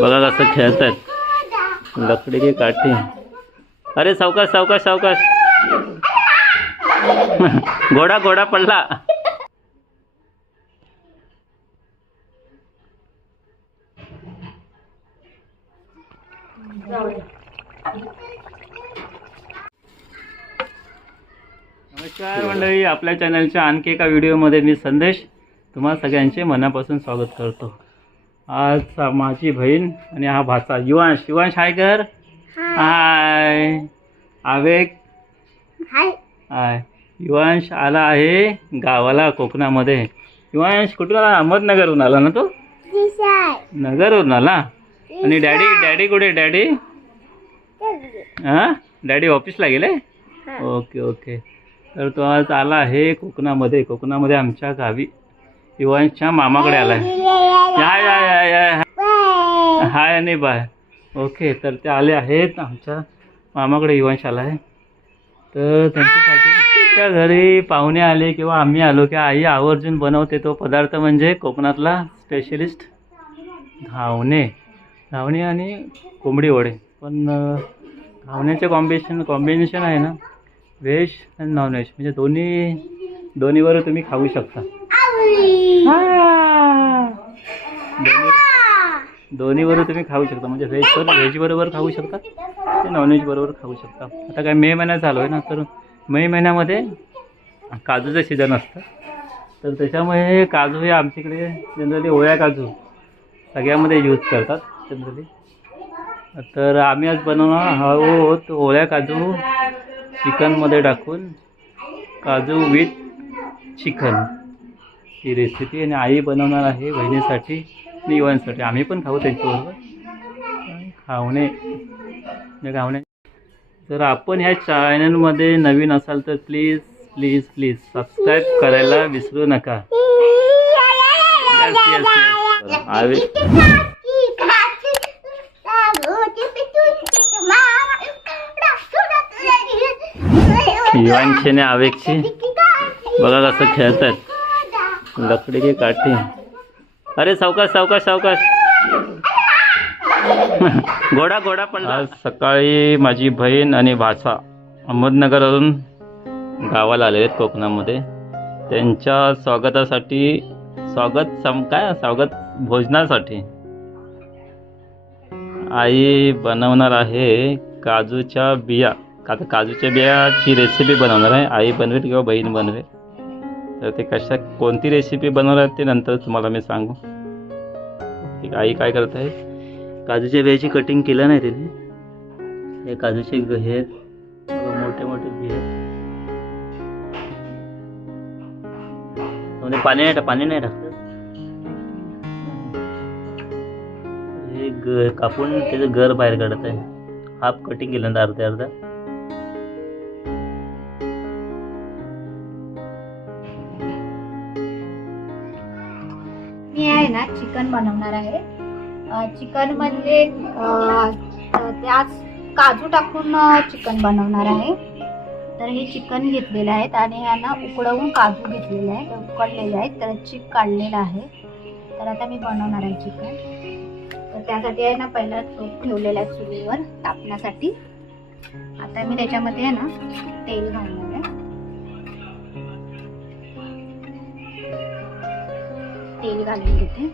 बघा कसं खेळतात लकडी की काठी. अरे सावकाश सावकाश सावकाश. घोडा घोडा पडला. नमस्कार मंडळी आपल्या चॅनलच्या आणखी एका व्हिडिओमध्ये मी संदेश. तुम्हा सगळ्यांचे मनापासून स्वागत करतो. आज माझी बहीण आणि हा भाचा. युवांश युवांश हाय कर. हाय आवेग. हाय हाय युवांश आला आहे गावाला कोकणामध्ये. युवांश कुठून आला? अहमदनगरहून आला ना तो? नगरवरून आला. आणि डॅडी डॅडी कुठे? डॅडी? हां? डॅडी ऑफिसला गेले? Okay okay. तर तो आज आला आहे कोकणामध्ये. कोकणामध्ये आमच्या गावी. युवांशच्या मामाकडे आला आहे या या या या हाय आणि बाय. ओके तर ते आले आहेत. आमच्या मामाकडे युवांश आला आहे तर त्यांच्यासाठी त्या घरी पाहुणे आले किंवा आम्ही आलो की आई आवर्जून बनवते तो पदार्थ म्हणजे कोकणातला स्पेशलिस्ट घावणे घावणे आणि कोंबडी वडे. पण अं, घावण्याचे कॉम्बिनेशन कॉम्बिनेशन आहे ना? व्हेज आणि नॉन व्हेज म्हणजे दोन्ही दोन्हीवर तुम्ही खाऊ शकता. दोन्ही दोन्हीवर तुम्ही खाऊ शकता. म्हणजे व्हेज पण व्हेज बरोबर खाऊ शकता? ते नॉनव्हेज बरोबर खाऊ शकता. आता काय मे महिन्यात चालू आहे ना तर मे महिन्यामध्ये काजूचं सीझन असतं. तर त्याच्यामुळे काजू हे आमच्याकडे जनरली ओळ्या काजू सगळ्यामध्ये यूज करतात जनरली तर आम्ही आज बनवणार आहोत ओळ्या काजू चिकनमध्ये टाकून काजू विथ चिकन ही रेसिपी आणि आई बनवणार आहे बहिणीसाठी आणि आम्ही पण खाऊ त्यांच्याबरोबर. खावणे खावणे जर आपण ह्या चॅनलमध्ये नवीन असाल तर प्लीज प्लीज प्लीज सबस्क्राईब करायला विसरू नका. युवांशीने आवेगची. बघा कसं खेळतात. लकडी के काठी। अरे सावकाश सावकाश सावकाश। घोडा घोडा पण आज सकाळी माझी बहीण आणि भाचा अहमदनगरवरून गावाला आले आहेत कोकणामध्ये. त्यांच्या स्वागतासाठी स्वागत सम काय? स्वागत भोजनासाठी. आई बनवणार आहे काजूच्या बिया. आता काजूच्या बियाची रेसिपी बनवणार आहे. आई बनवेल किंवा बहीण बनवेल? तर ते कशा कोणती रेसिपी बनवणार ते नंतर तुम्हाला मी सांगू. ठीक आई काय करत आहे? काजूच्या बियाची कटिंग केलं नाही तिने. हे काजूचे घेर मोठे मोठे बी म्हणजे पाणी नाही टाक पाणी नाही टाकत हे ग कापून त्याचं घर बाहेर काढत आहे. हाफ कटिंग केलं ना अर्ध्या. अर्धा चिकन बनवणार आहे. चिकन म्हणजे त्यात काजू टाकून चिकन बनवणार आहे. तर हे चिकन घेतलेलं आहे आणि यांना उकडवून काजू घेतलेले आहेत उकडलेले आहेत. तर चीक काढलेलं आहे. तर आता मी बनवणार आहे चिकन. तर त्यासाठी आहे ना पहिला तूप ठेवलेला आहे चुलीवर तापण्यासाठी. आता मी त्याच्यामध्ये आहे ना तेल घालणार आहे. तेल घालून घेते.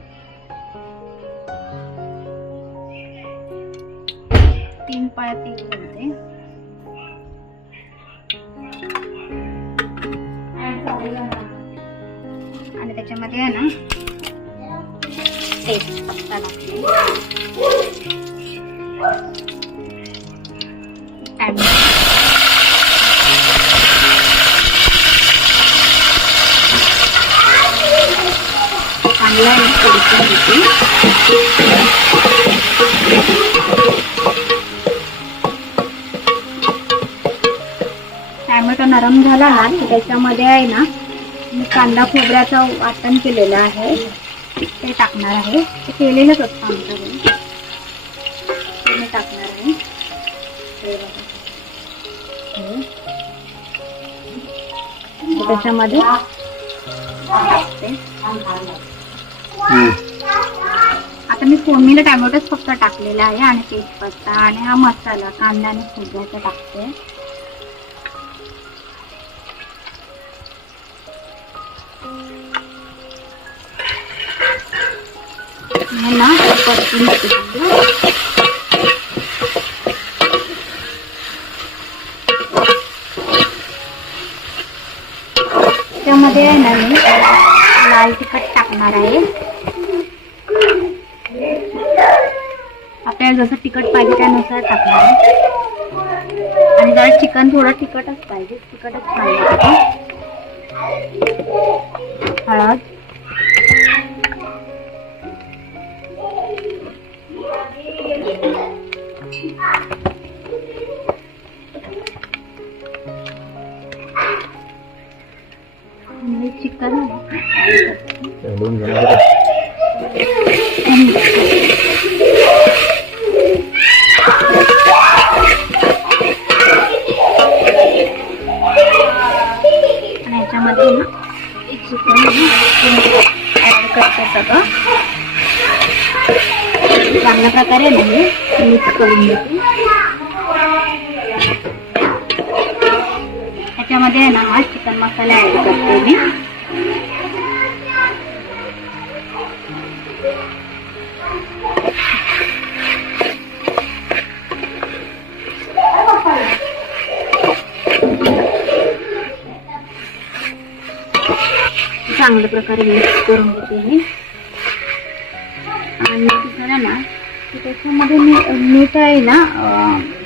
तीन पळ्या तेल घालते. आणि त्याच्यामध्ये आहे ना तेजपत्ता टाकते. टॅमॅटो चांगला परतून घेते टॅमॅटो नरम झाला ना की त्याच्यामध्ये आहे ना मी कांदा खोबऱ्याचं वाटण केलेलं आहे. ते टाकणार आहे. ते केलेलंच असतं आमच्याकडे. ते मी टाकणार आहे. हे. हे. त्याच्यामध्ये टाकते आता मी फोडणीला टॅमॅटोच फक्त टाकलेला आहे आणि तेजपत्ता आणि हा मसाला कांदा आणि खोबऱ्याचा टाकते. ना परतून त्यामध्ये आहे ना मी लाल तिखट टाकणार आहे आपल्याला जसं तिखट पाहिजे त्यानुसार टाकणार आहे आणि जरा चिकन थोडं तिखटच पाहिजे तिखटच पाहिजे हळद. चिकन ॲड करता सगळं चांगल्या प्रकारे नाही मिक्स करून घेते. त्याच्यामध्ये आहे ना हा चिकन मसाला ॲड करते मी. चांगल्या प्रकारे मिक्स करून घेते मी. आणि तिकडे ना की त्याच्यामध्ये मी मीठ आहे ना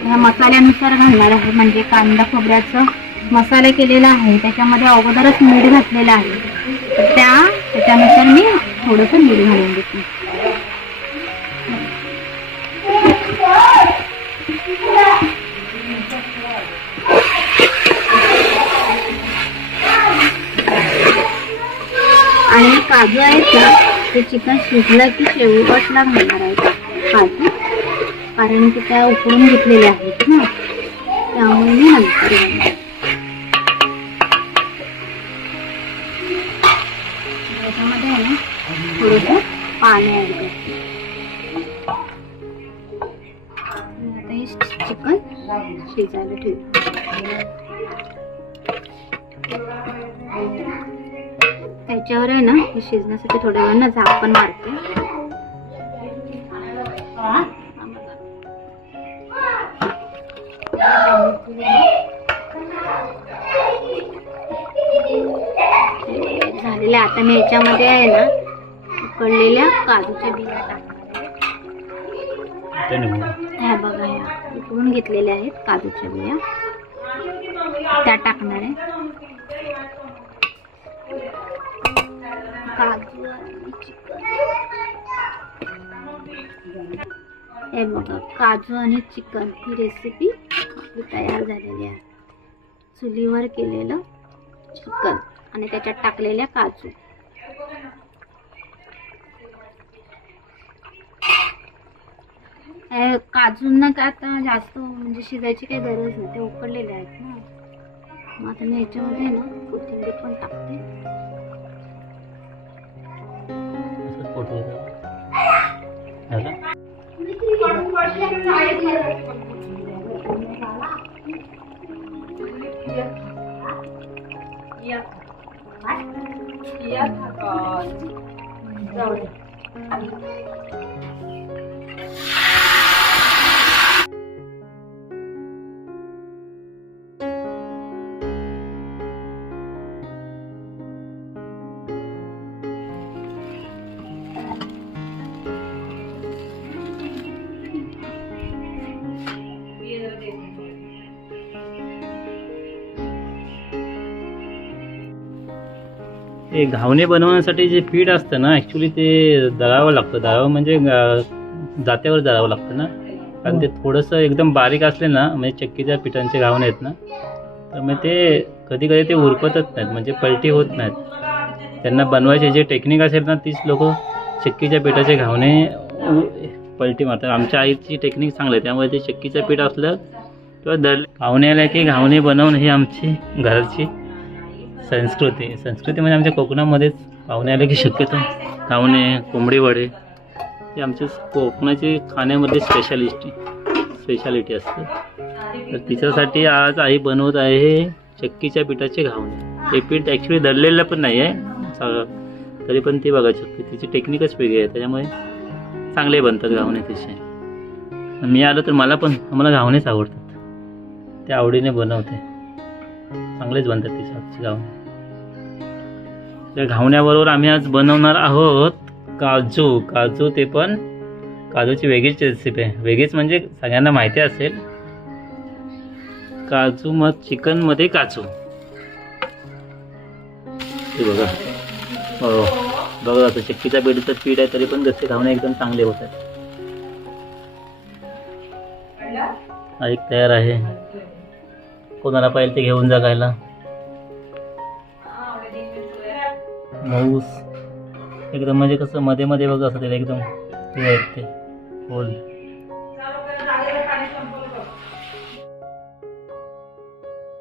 ह्या मसाल्यानुसार घालणार आहे. म्हणजे कांदा खोबऱ्याचं मसाला केलेला आहे. त्याच्यामध्ये अगोदरच मीठ घातलेलं आहे. तर त्या त्याच्यानुसार मी थोडंसं मीठ घालून घेते. आणि काजू आहेत ना ते चिकन शिजलं की शेवटला घालणार आहे. काजू. कारण की त्या उकडून घेतलेले आहेत ना. त्यामुळे मी नंतर त्याच्यामध्ये आहे ना थोडंसं पाणी ॲड करते. आता हे चिकन शिजायला ठेवते. त्याच्यावर आहे ना हे शिजण्यासाठी थोड्या वेळानं पण मारते. झालेलं आता मी याच्यामध्ये आहे ना उकडलेल्या काजूच्या बिया टाकणार ह्या बघा ह्या. उकडून घेतलेल्या आहेत काजूच्या बिया. त्या टाकणार आहे. काजू आणि चिकन हे बघा काजू आणि चिकन ही रेसिपी आपली तयार झालेली आहे. चुलीवर केलेलं चिकन आणि त्याच्यात टाकलेल्या काजू. काजूंना काय आता जास्त म्हणजे शिजायची काही गरज नाही ते उकडलेले आहेत ना. मग आता मी याच्यामध्ये ना कोथिंबीर पण टाकते. Iya, Iya, Iya, हे घावणे बनवण्यासाठी जे पीठ असतं ना ॲक्च्युली ते दळावं लागतं. दळावं म्हणजे जात्यावर दळावं लागतं ना. कारण ते थोडंसं एकदम बारीक असले ना म्हणजे चक्कीच्या पिठांचे घावणे आहेत ना तर मग ते कधी कधी ते उरपतच नाहीत म्हणजे पलटी होत नाहीत. त्यांना बनवायचे जे टेक्निक असेल ना तीच लोक चक्कीच्या पिठाचे घावणे पलटी मारतात. आमच्या आईची टेक्निक चांगली आहे त्यामुळे ते चक्कीचं पीठ असलं किंवा दळ घावणे आल्या की घावणे बनवणं ही आमची घरची संस्कृती. संस्कृती म्हणजे आमच्या कोकणामध्येच पाहुणे आले की शक्यतो पाहुणे कोंबडी वडे. हे आमच्या कोकणाची खाण्यामध्ये स्पेशालिस्टी स्पेशालिटी असते. तर तिच्यासाठी आज आई बनवत आहे चक्कीच्या पिठाचे घावणे. हे पीठ ॲक्च्युली दळलेलं पण नाही आहे. तरी पण ती बघा चक्की. तिची टेक्निकच वेगळी आहे. त्याच्यामुळे चांगले बनतात घावणे तिचे मी आलो तर मला पण मला घावणेच आवडतात. त्या आवडीने बनवते. चांगलेच बनतात तिच्या गावणे घावणे. त्या घावण्याबरोबर आम्ही आज बनवणार आहोत काजू. काजू ते पण काजूची वेगळीच रेसिपी आहे. वेगळीच म्हणजे सगळ्यांना माहिती असेल. काजू मग चिकनमध्ये काजू. ते बघा. हो. बघा आता चक्कीच्या पीठचं पीठ आहे तरी पण गच्चे घावणे एकदम चांगले होत आहेत. एक तयार आहे. कोणाला पाहिजे ते घेऊन जा खायला. मऊस एकदम म्हणजे कसं मध्ये मध्ये बघा असं त्याला एकदम हे आहेत ते. होल